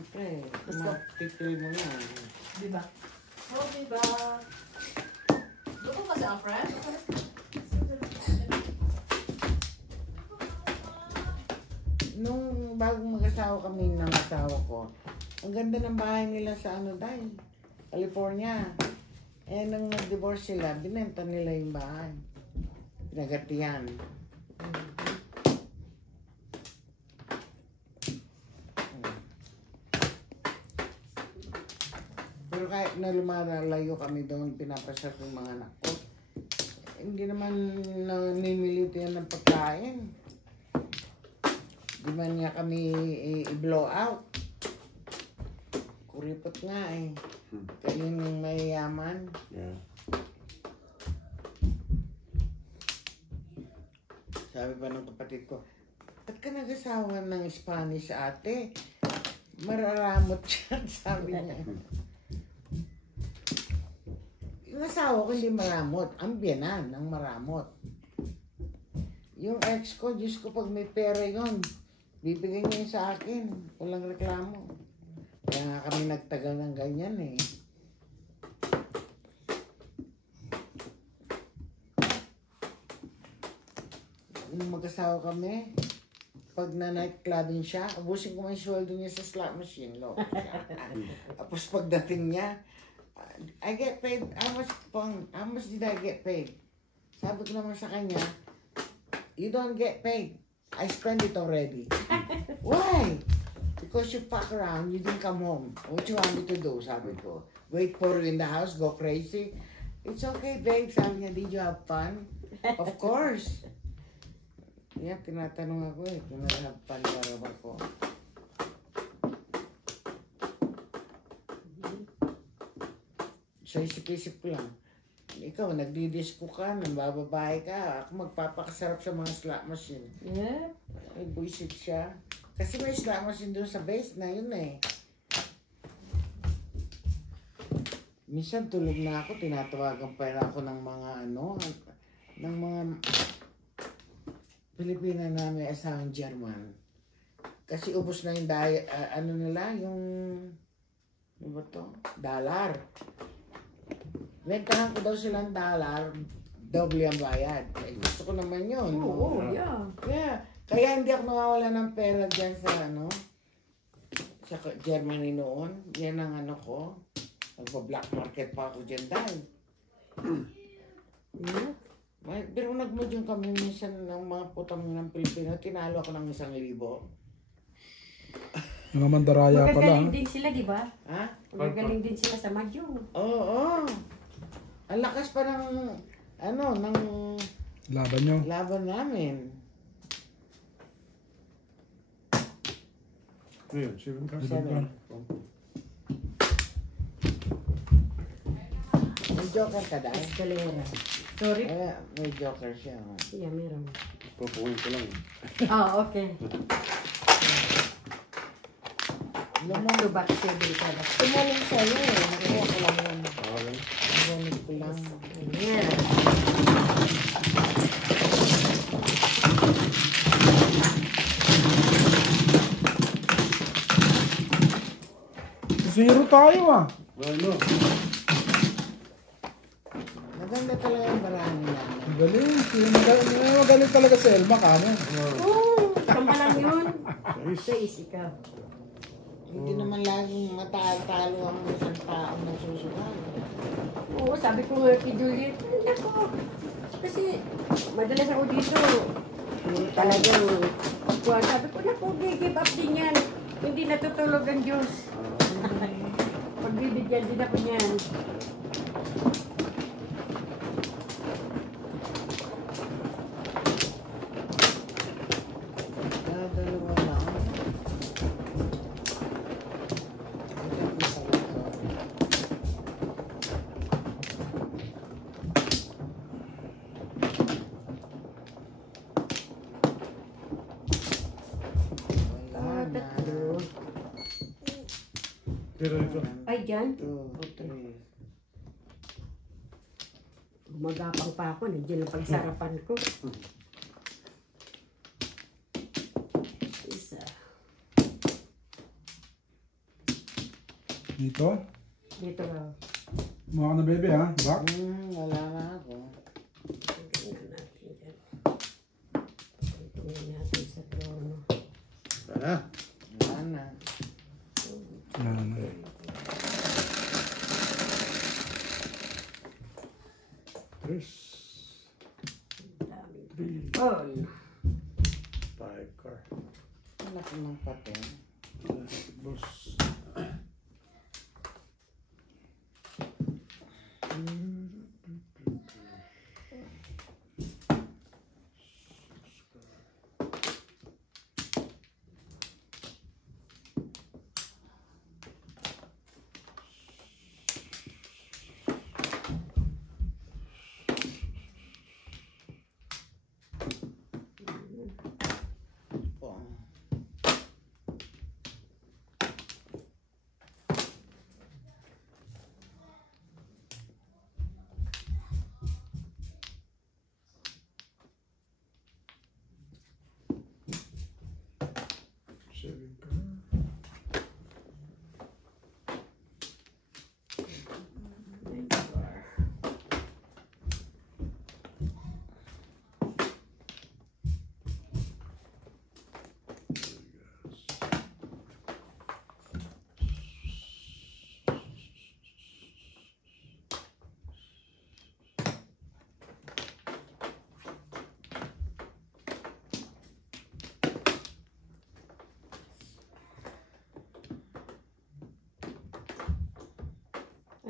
Siyempre, matitili mo yan. Diba? Oh, diba? Luko kasi ang friend. Nung bagong mag-asawa kami ng asawa ko, ang ganda ng bahay nila sa California. Eh, nung nag-divorce sila, binenta nila yung bahay. Pinagatihan. Pero kahit na lumalayo kami doon, pinapasyal yung mga anak ko. Hindi naman namimilito yan ng pagkain. Di man niya kami i-blow out. Kuripot nga eh. Kayo yung mayayaman. Yeah. Sabi pa ng kapatid ko, ba't ka nag-asawa ng Spanish ate? Mararamot yan, sabi niya. Yung asawa ko hindi maramot. Ang biyanan ng maramot. Yung ex ko, Diyos ko, pag may pera yun, bibigyan niya yun sa akin. Walang reklamo. Kaya nga kami nagtagal ng ganyan eh. Nung mag-asawa kami, pag na-nightclubbing siya, abusin ko may sweldo niya sa slot machine. No? Tapos pagdating niya, I get paid, how much did I get paid? Sabi ko naman sa kanya, you don't get paid. I spend it already. Why? Because you fuck around, you didn't come home. What you want me to do? Sabi ko. Wait for you in the house, go crazy. It's okay, babe. Sabi niya, did you have fun? Of course. Yeah, tinatanong ako eh, kung nag-have fun ba ako. So, isip-isip ko lang. Ikaw, nagdidisco ka, nambababae ka. Ako magpapakasarap sa mga slot machine. Yeah. Ay, buisit siya. Kasi may slot machine doon sa base na yun eh. Minsan tulog na ako, tinatawagan pa rin ako ng mga ng mga Pilipina na may asawang German. Kasi ubos na yung nila, yung ano ba to? Dollar. Bentahan ko daw silang dollar, doble ang bayad. Eh, gusto ko naman yun. Oo, yeah. Yeah. Kaya hindi ako nawawala ng pera dyan sa sa Germany noon. Yan ang ko. Nagpa-black market pa ako dyan dahil. Yeah. Pero nagmudyong kami minsan ng mga putang ng Pilipino. Tinalo ako ng 1,000. Mga mandaraya pala. Magagaling din sila, di ba? Ha? Magagaling din sila sa madyong. Oo. Ang lakas pa ng ng Laban nyo. laban namin. Ayun, 7 ka. 7. May joker ka dahil? Escalera. Sorry. Ay, may joker siya. Yeah, meron. Pupuhin ko lang. Ah, okay. Lumang Back to the product. tumulong sa'yo eh. Nakuha ko lang yun. Okay. Nagunit ko lang. Yeah. Zero tayo ah. Ano? Maganda talaga yung marami namin. Magaling. Magaling talaga sa Elma kamo. Oo, tama lang yun. Sa ikaw. Hindi naman laging matalo ang isang tao ng susunod. Oo, sabi ko nga kay Juliet, ako. Kasi madalas ako dito. Talagang pagkuhan. Sabi ko, naku, give up din yan. Hindi natutulog ang Diyos. Pagbibigyan din ako niyan. Dalawa lang. Wala na. Pero ito. Ay, dyan. 2, 3. Gumagapang pa ako. Nandiyan ang pagsarapan ko. Isa. Dito. Dito lang. Mukha na baby ha. Back. Wala na ako. Tingnan natin dyan. Tingnan natin sa trono. Wala. Wala na. Wala na. Tres. Daming on. 5 car. Anak ng patin. Boss. Po. Seven car.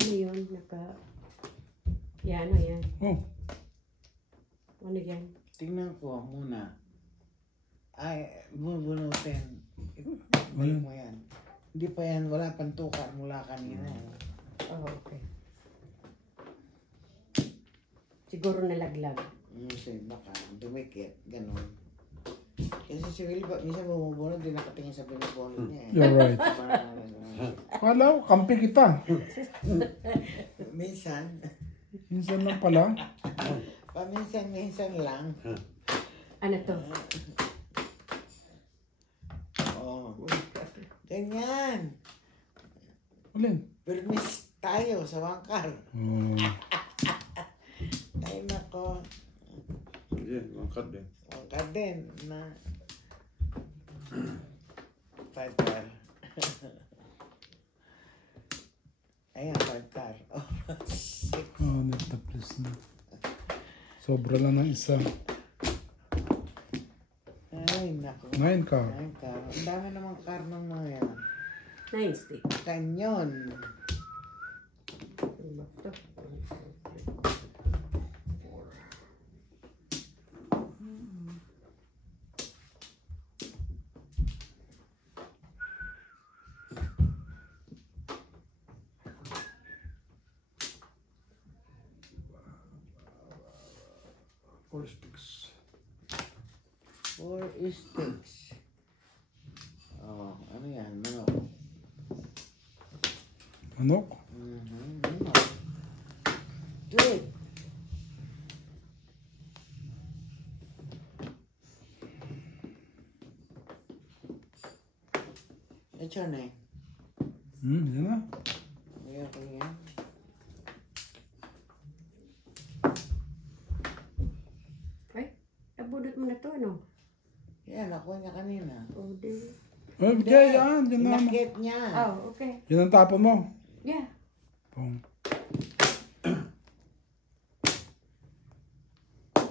Ano yun? Yan, ano yan? Oh. Ano yan? Tingnan ko muna. Ay, bubunutin. Ayun. Mo yan. Hindi pa yan, wala pang tukar mula kanina. Oh, okay. Siguro nalaglag. Kasi baka dumikit, ganun. Kasi si Will, minsan bumubunod, di nakatingin sa binubunod niya eh. You're right. Wala, kampi kita. Minsan, Minsan lang pala. paminsan-minsan lang. Ano to? Oh. Ganyan. Alin? Permis tayo sa bangkar. Oh. Ay nako. Hindi, mangkat din. Bangkar din na 5 car. Ayan, 5 car. Oh, 6. Oh, nagtapos na. Sobra lang ng isa. Ay nako. 9 car. 9 car. Ang dami namang car ng mga yan. 9 stick. Kanyon. Ano ba to? 4 sticks. 4 sticks. Oh, ano yan? Manok. Manok? Manok. Good. Ito na eh. Yan na. Ayan ko yan. Ay, nabudot mo na to, ano? Yan, nakuha niya kanina. Oh, di. Oh, okay, yan. Yan na. Inakit niya. Oh, okay. Yan ang tapon mo. Yeah. Oh.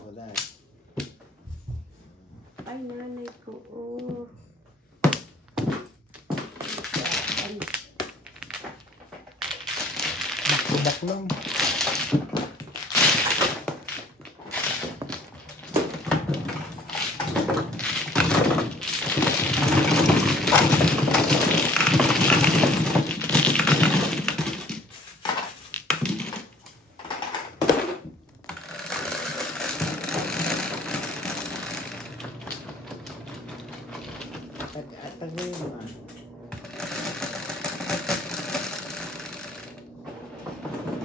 Wala. Ay, nanay ko. Oh. Tubak lang. Tagay mo na.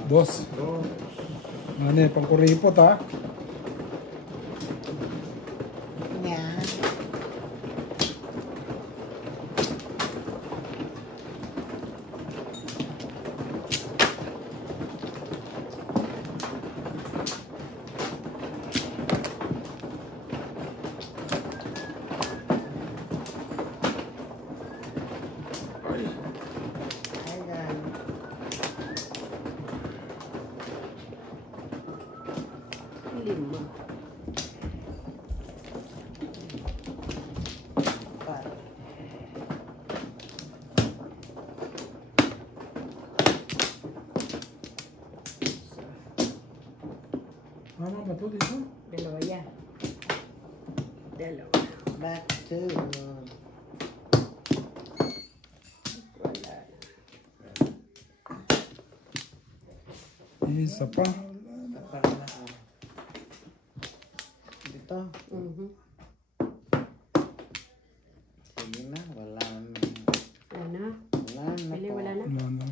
Boss. Ano eh, pangkuripot ha. Yan. Tama ba to dito? Dalawa yan. Dalawa. Back to... Wala. Isa pa. Parang ako. Dito. Mhm. Sige na. Wala na. Ano? Wala na Pili, po. wala na? Wala na.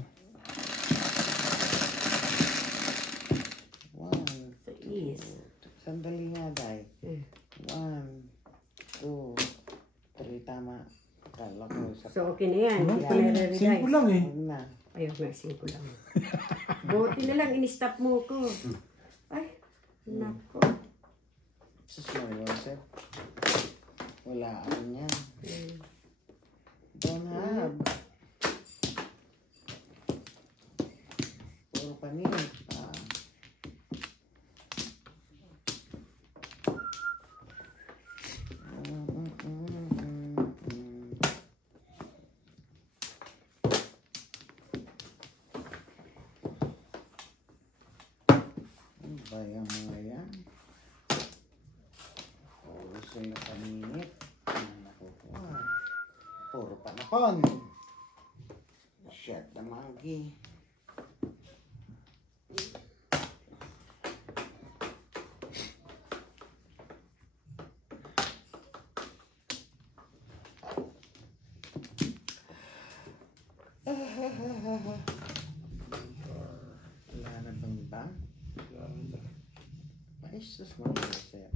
One. Sa is. Sandali nga, Day. Eh. 1, 2, 3. Tama. Kala ko sa... So, okay na yan. Hindi ko Okay, na simple lang eh. Huwag na. Ayaw nga, 5 lang. Buti na lang, in-stop mo ko. Ay, nako. Sus mo, Joseph. Wala ako niyan. Hmm. Don't have. Puro panig. Ano ba yung mga yan? Puro sila paninit. Ano nakukuha? Puro panapon. Shut the monkey. Wala na bang iba? Ay, sus mo, Joseph.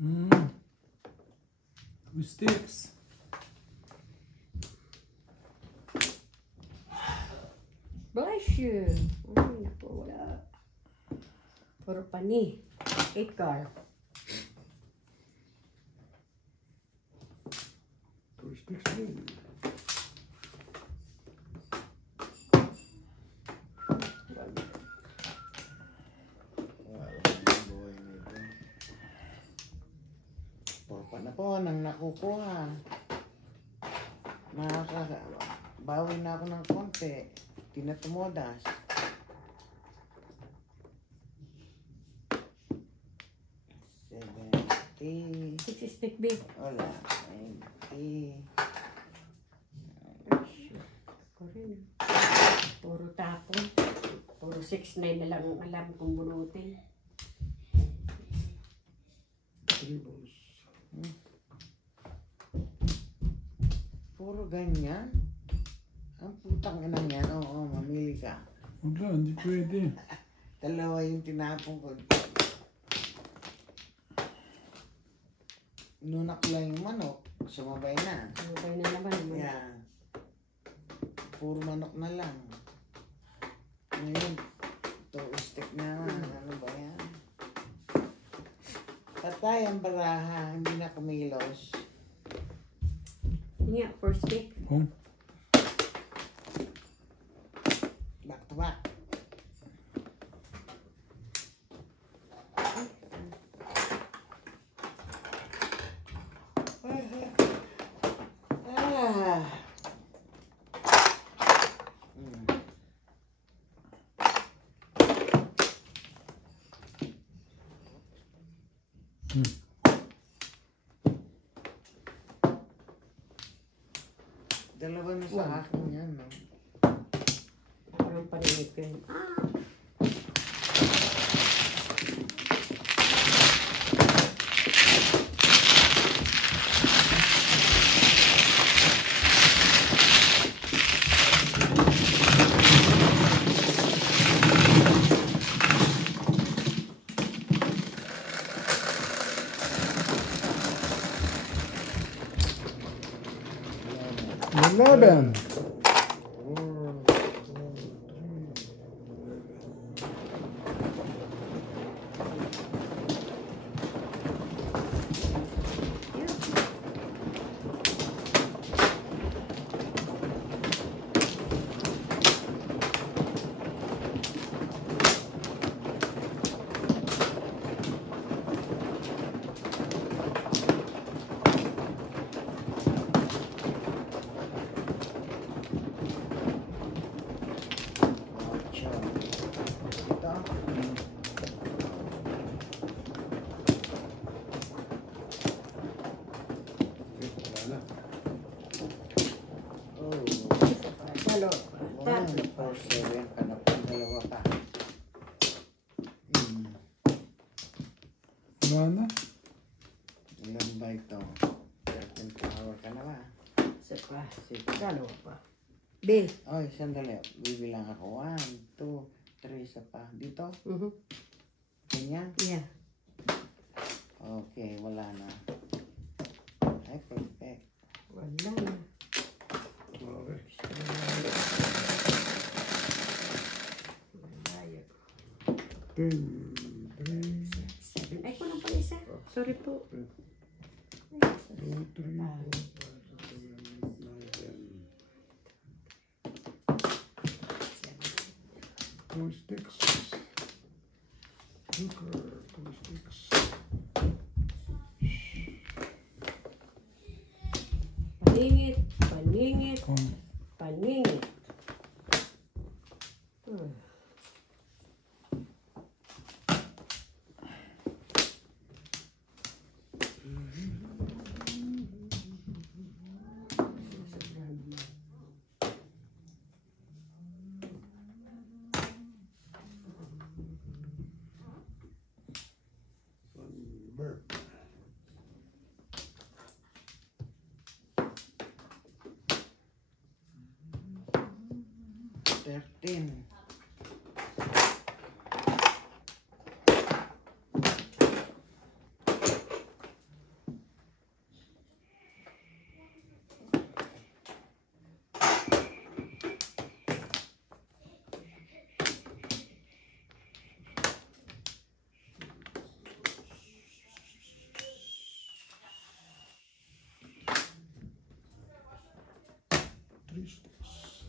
Mm. 2 sticks. Bless you. Ay, nako, wala. Puro pani. 8 car. 2 sticks din. Buhay nito. Puro panapon ang nakukuha. Bawi na ako ng konti. Tinatumodas. 70. 6 stick big. Wala. 90. Ako rin. Puro tapon. Puro 6-9 na lang ang alam kong bunutin. Tribbles. Puro ganyan. Ang putang ina yan. Oo, mamili ka. Wala, hindi pwede. Dalawa yung tinapong ko. Nunak lang yung manok. Sumabay na. Okay na naman. Yeah. Puro manok na lang. Ngayon, stick na. Ano ba yan? Patay ang baraha. Hindi na kumilos. Nga, first stick. Oh. Back to back. Ah. Dalawa na sa akin yan, no? Parang paninig ko yun. Eleven. Dalawa. Wala, Tatlo pa. 4-7 ka na pa, dalawa pa. Wala na. Ilan ba ito? 13 per hour ka na ba? Isa pa. Dalawa pa. B. Oy, sandali. Bibilang ako. 1, 2, 3, isa pa. Dito? Ganyan? Yeah. Okay, wala na. Ay, perfect. Wala na. Okay. Malayo. 10, 3, 7. Ay, kulang pa isa. Sorry po. 2, 3, 4, 5, 6, 7, 8, 9, 10. 2 sticks. Joker, 2 sticks. Paningit. Paningit. Kung Paningit. Burp. 13. Three sticks.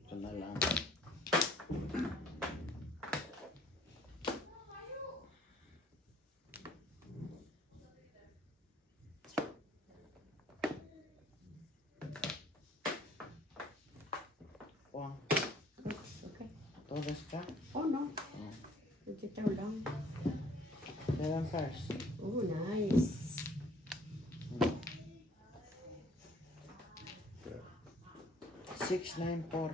Ito na lang. Wow. Okay. Todas ka? Oh, no. Ito lang. 7 first. Oh, nice. 6, 9, 4.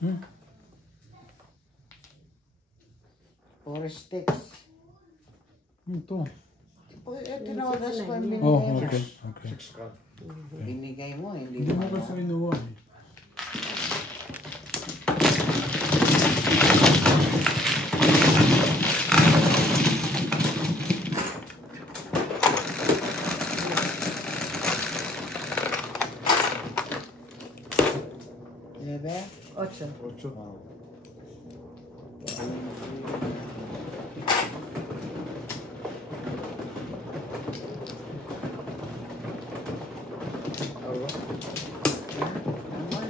Hmm? 4 sticks. Ito. Uy, tinawagas ko yung binigay Oh, mo. okay. Okay. 6 card. Binigay mo, hindi Hindi mo mo kasi inuwa eh. Lebe? 8. 8. Wow. Awa. Naman.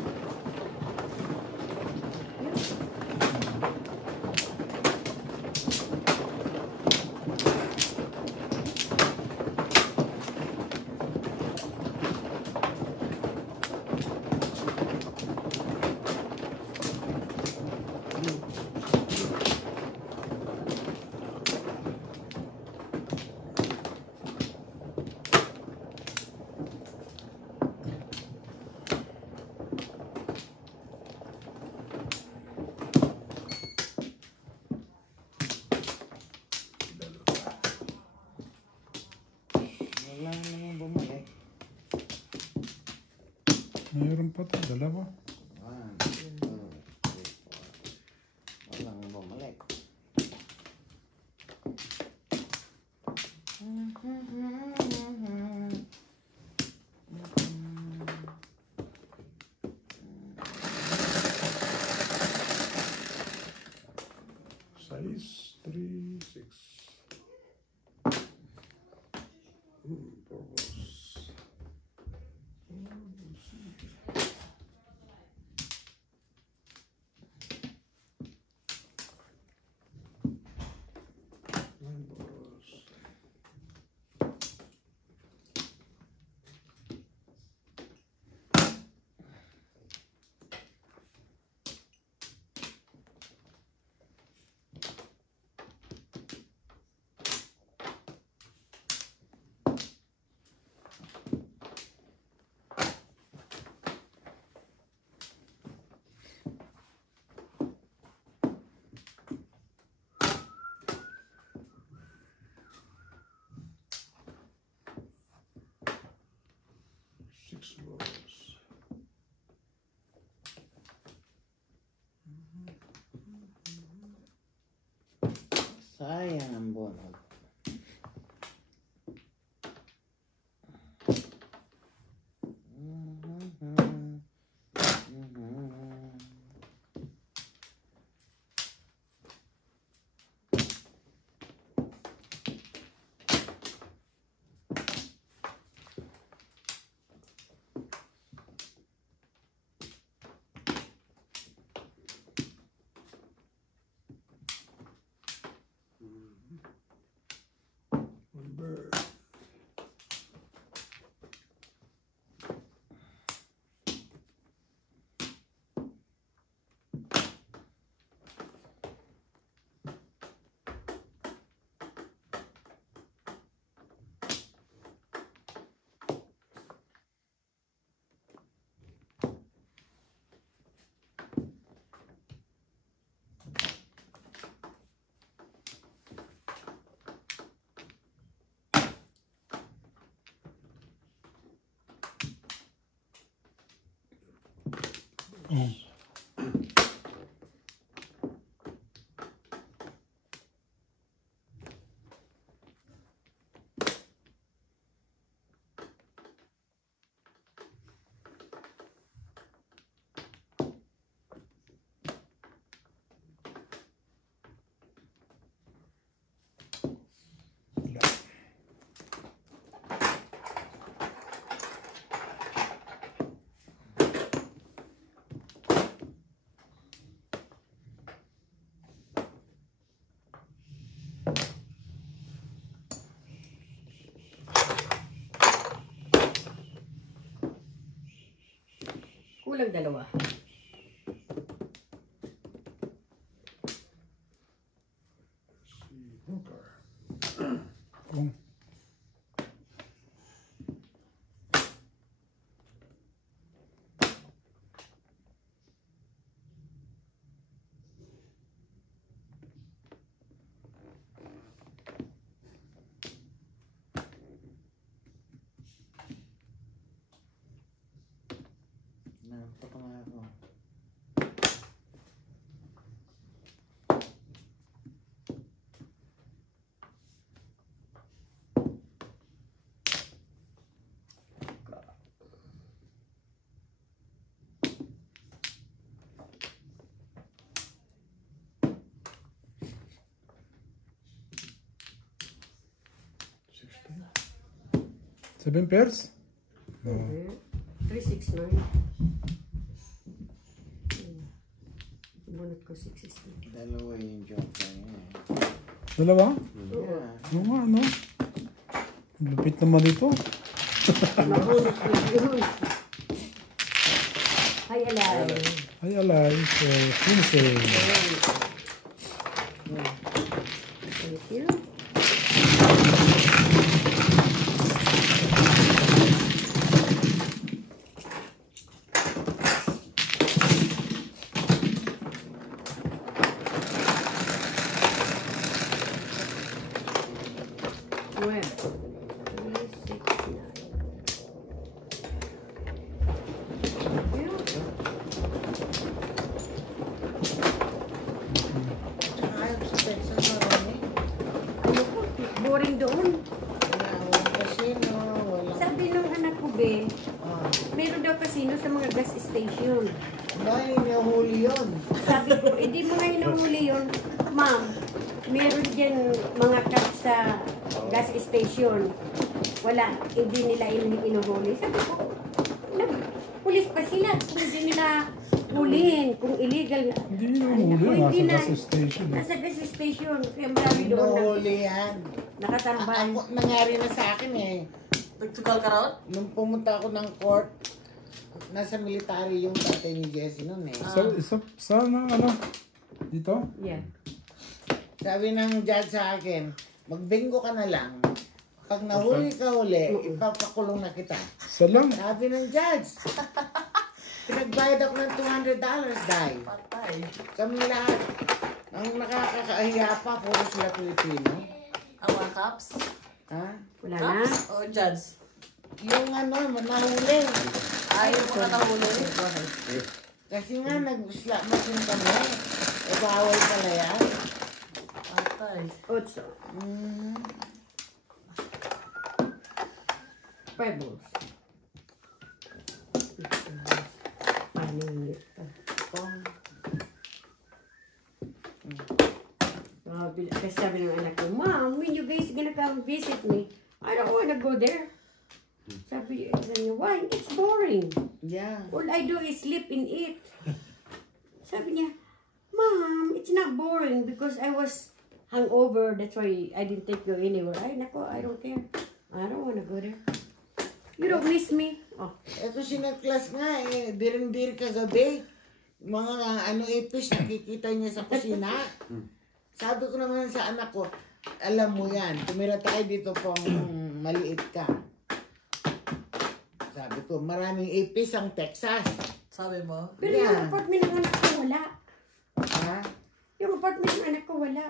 Wala namang bumalik. Mayroon pa to, dalawa. 1, 2, 3, 4. Walang bumalik. Size 3, 6. Purples. 6 balls. Sayang ang bonus. One bird. Oh. Kulang dalawa. See, Hooker. Oh. Nakapag nga ako. Seven pairs? Okay. 369. Bunot ko 669. Dalawa yung joker niya. Dalawa? Yeah. Oo nga, no? Lupit naman ito. Mabunot ko yun. Ay, alay. Ay, alay. So, 15. Thank you. Web. 369. Tsaka ayaw ko sa Texas marami. Ano ko, boring doon. Walang casino, walang... Sabi nung anak ko, be, Ah, meron daw casino sa mga gas station. dahil nahuli yun. Sabi ko, di mo nga hinuhuli yun. Ma'am, meron dyan mga cab sa gas station. Wala, hindi nila inuhuli. Sabi ko, pulis pa sila kung hindi nila hulihin, kung illegal. Hindi nyo huli. Hindi Nasa na. gas station. Nasa gas station. Kaya marami doon na Nahuli yan. nakatambay. Ako, nangyari na sa akin eh. Nagtugal ka raw? Nung pumunta ako ng court, nasa military yung tatay ni Jessie nun eh. Sana, ano? Dito? Yeah. Sabi ng judge sa akin, magbingo ka na lang. Pag nahuli ka uli, ipapakulong na kita. Isa lang. Sabi ng judge. Pinagbayad ako ng $200, Day. Patay. Kami lahat. Ang nakakakahiya pa, puro sila Pilipino. Ang mga cops? Ha? Wala na. Cops o judge? yung ano, nahuli. Ayaw mo na nahuli. Kasi nga, nag-slot machine kami. E, bawal pala yan. Atay. Otso. Mm. Pebbles. Paninit pa. Kasi sabi ng anak ko, Mom, when you guys gonna come visit me, I don't wanna go there. Sabi niya, why? It's boring. Yeah. All I do is sleep and eat. Sabi niya, Mom, it's not boring because I was hungover. That's why I didn't take you anywhere. Ay, nako, I don't care. I don't wanna go there. You don't miss me? Oh. Ito sinag-class nga eh, diring-diri kagabi. Mga ano ipis nakikita niya sa kusina. Sabi ko naman sa anak ko, alam mo yan, tumira tayo dito pang maliit ka. Sabi ko, maraming ipis ang Texas. Sabi mo? Pero Yeah. yung apartment ng anak ko wala. Ha? Yung apartment ng anak ko wala.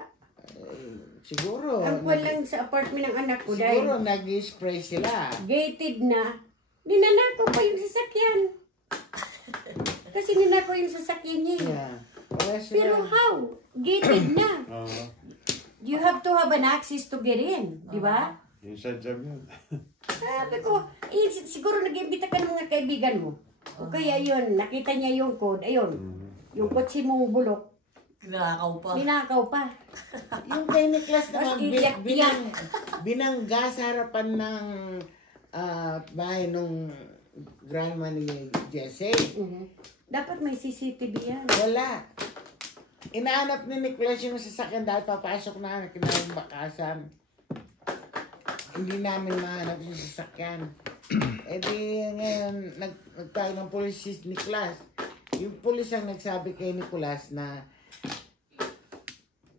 Siguro. Ang walang sa apartment ng anak ko Siguro dahil nag-spray sila. gated na, ninanakaw pa yung sasakyan. Kasi ninakaw yung sasakyan niya. eh. Yeah. Wala sila. Pero how? Gated na. You have to have an access to get in, di ba? Yung sa job yun. Sabi ko, eh, siguro nag-imbita ka ng mga kaibigan mo. O kaya yun, nakita niya yung code, ayun, yung kotse mong bulok, Kinakaw pa. ninakaw pa. Yung kay Niklas Mas naman, iyak-iyak. binangga sa harapan ng bahay nung grandma ni Jesse. Dapat may CCTV yan. Wala. Inaanap ni Niklas yung sasakyan dahil papasok na kinayang bakasan. Hindi namin mahanap yung sasakyan. E di ngayon, nagtawag ng pulis si Niklas. Yung pulis ang nagsabi kay Nicolas na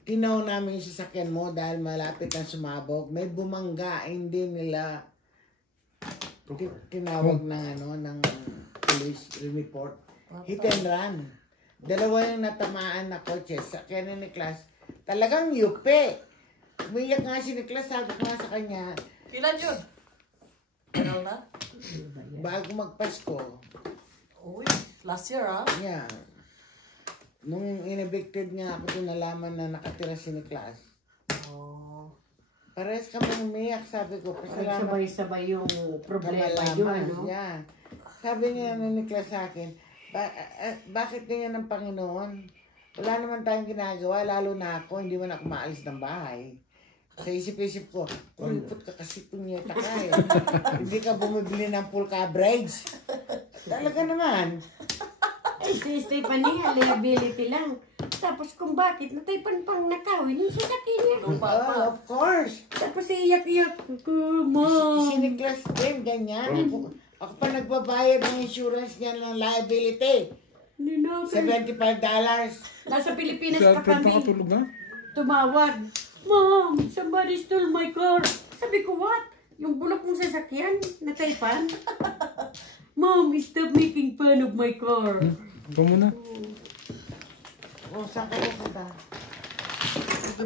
tinaw namin yung sasakyan mo dahil malapit ang sumabog. May bumangga, hindi nila tinawag ng ng police report. Hit and run. Dalawa yung natamaan na kotse. Sakyan ni Niklas. Talagang yupe. Umiyak nga si Niklas. Sabi ko nga sa kanya, Ilan yun? Ano na? bago magpasko, Uy, last year ah. yeah, nung inevicted niya ako, nalaman na nakatira si Niklas. Oh. Parehas kami umiyak, sabi ko. Pasalamat Sabay-sabay yung problema kamalaman. yun, ano? Yeah. Sabi niya ni Niklas sa akin, bakit ganyan ng Panginoon? Wala naman tayong ginagawa, lalo na ako, hindi man ako maalis ng bahay. Sa isip-isip ko, kuripot ka kasi punyeta ka eh. Hindi ka bumibili ng full coverage. Talaga naman. Ay, si Stephanie, liability lang. Tapos kung bakit, nataypan pang nakawin yung sasakyan niya. Lupa pa. Oh, of course. Tapos iyak-iyak, Si Mom. Niklas din, ganyan. Ako pa nagbabayad ng insurance niya ng liability. $75. Nasa Pilipinas Sa pa kami. nakatulog na? Tumawag. Mom, somebody stole my car. Sabi ko, what? Yung bulok mong sasakyan, nataypan? Mom, stop making fun of my car. Ikaw muna. O, saan ka pupunta?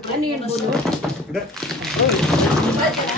Ano yung bulok? Hindi. Bye ka na?